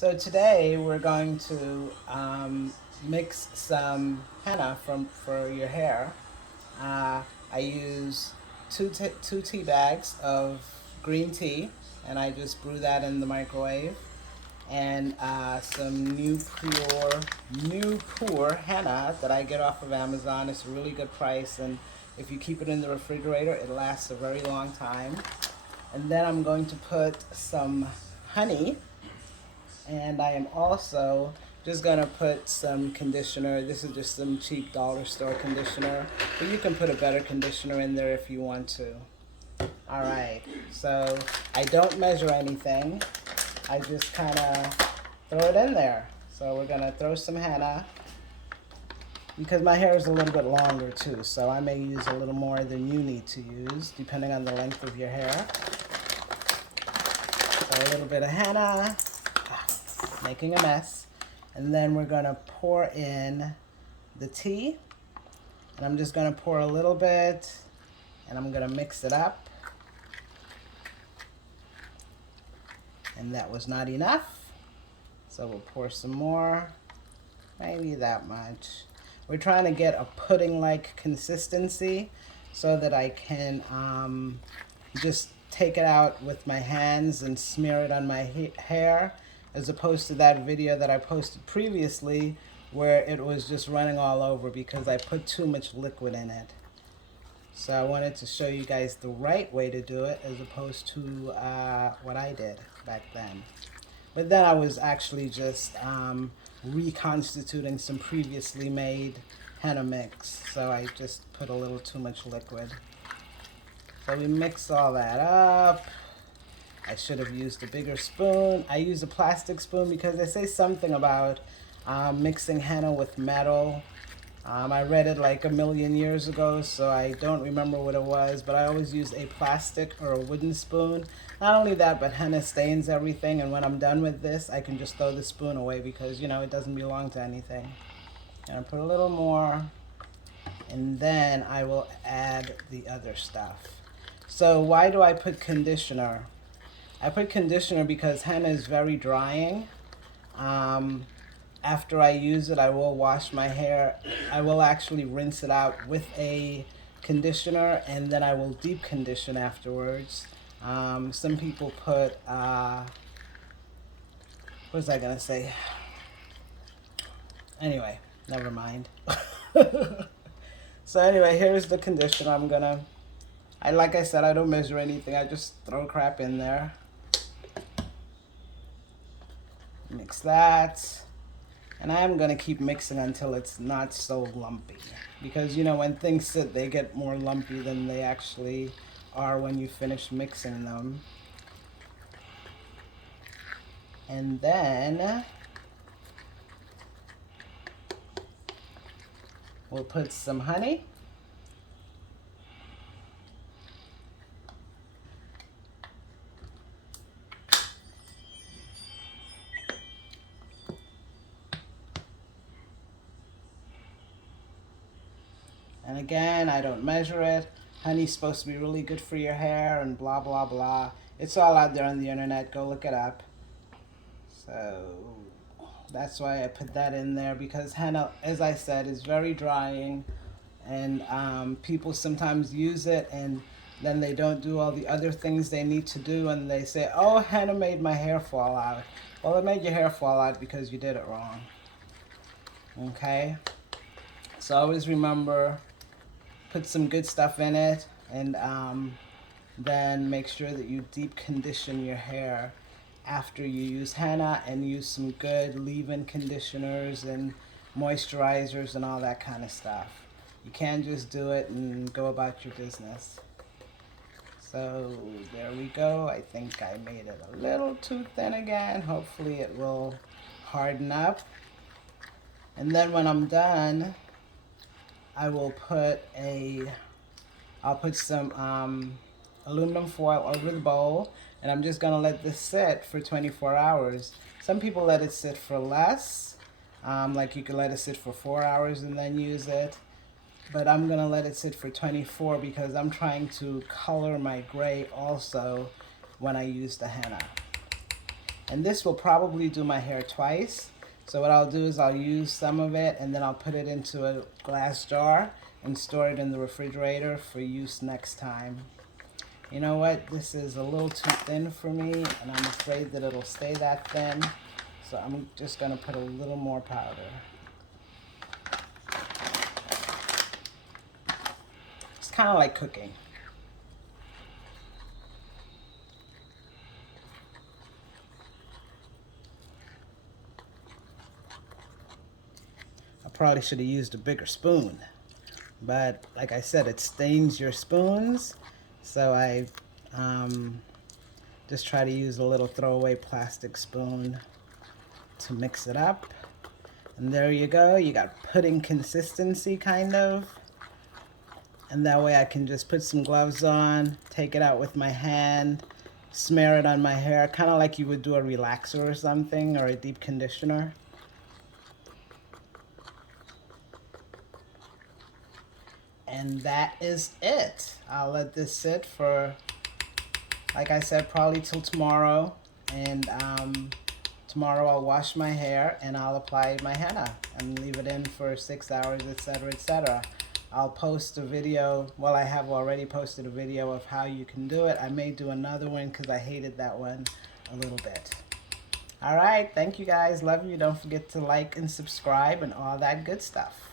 So today we're going to mix some henna for your hair. I use two tea bags of green tea, and I just brew that in the microwave, and some NuPur Henna that I get off of Amazon. It's a really good price, and if you keep it in the refrigerator, it lasts a very long time. And then I'm going to put some honey, and I am also just gonna put some conditioner. This is just some cheap dollar store conditioner, but you can put a better conditioner in there if you want to. All right, so I don't measure anything. I just kind of throw it in there. So we're gonna throw some henna because my hair is a little bit longer too, so I may use a little more than you need to use, depending on the length of your hair. So a little bit of henna, making a mess. And then we're gonna pour in the tea. And I'm just gonna pour a little bit, and I'm gonna mix it up. And that was not enough, so we'll pour some more, maybe that much. We're trying to get a pudding-like consistency so that I can just take it out with my hands and smear it on my hair, as opposed to that video that I posted previously where it was just running all over because I put too much liquid in it. So I wanted to show you guys the right way to do it as opposed to what I did back then. But then I was actually just reconstituting some previously made henna mix. So I just put a little too much liquid. So we mix all that up. I should have used a bigger spoon. I use a plastic spoon because they say something about mixing henna with metal. I read it like a million years ago, so I don't remember what it was, but I always use a plastic or a wooden spoon. Not only that, but henna stains everything, and when I'm done with this, I can just throw the spoon away because, you know, it doesn't belong to anything. And I put a little more, and then I will add the other stuff. So why do I put conditioner? I put conditioner because henna is very drying. After I use it, I will wash my hair. I will actually rinse it out with a conditioner, and then I will deep condition afterwards. Some people put, what was I gonna say? Anyway, never mind. So anyway, here's the conditioner. Like I said, I don't measure anything. I just throw crap in there. Mix that. And I'm going to keep mixing until it's not so lumpy. Because, you know, when things sit, they get more lumpy than they actually are when you finish mixing them. And then we'll put some honey. And again, I don't measure it. Honey's supposed to be really good for your hair and blah, blah, blah. It's all out there on the internet. Go look it up. So that's why I put that in there, because henna, as I said, is very drying. And people sometimes use it and then they don't do all the other things they need to do. And they say, oh, henna made my hair fall out. Well, it made your hair fall out because you did it wrong. Okay? So always remember, put some good stuff in it, and then make sure that you deep condition your hair after you use henna, and use some good leave-in conditioners and moisturizers and all that kind of stuff. You can't just do it and go about your business. So there we go. I think I made it a little too thin again. Hopefully it will harden up. And then when I'm done, I'll put some aluminum foil over the bowl, and I'm just gonna let this sit for 24 hours. Some people let it sit for less, like you could let it sit for 4 hours and then use it. But I'm gonna let it sit for 24 because I'm trying to color my gray also when I use the henna. And this will probably do my hair twice. So what I'll do is I'll use some of it and then I'll put it into a glass jar and store it in the refrigerator for use next time. You know what? This is a little too thin for me, and I'm afraid that it'll stay that thin. So I'm just going to put a little more powder. It's kind of like cooking. I probably should have used a bigger spoon. But like I said, it stains your spoons. So I just try to use a little throwaway plastic spoon to mix it up. And there you go. You got pudding consistency, kind of. And that way I can just put some gloves on, take it out with my hand, smear it on my hair, kind of like you would do a relaxer or something, or a deep conditioner. And that is it. I'll let this sit for, like I said, probably till tomorrow. And tomorrow I'll wash my hair and I'll apply my henna and leave it in for 6 hours, etc., etc. I'll post a video. Well, I have already posted a video of how you can do it. I may do another one because I hated that one a little bit. All right. Thank you guys. Love you. Don't forget to like and subscribe and all that good stuff.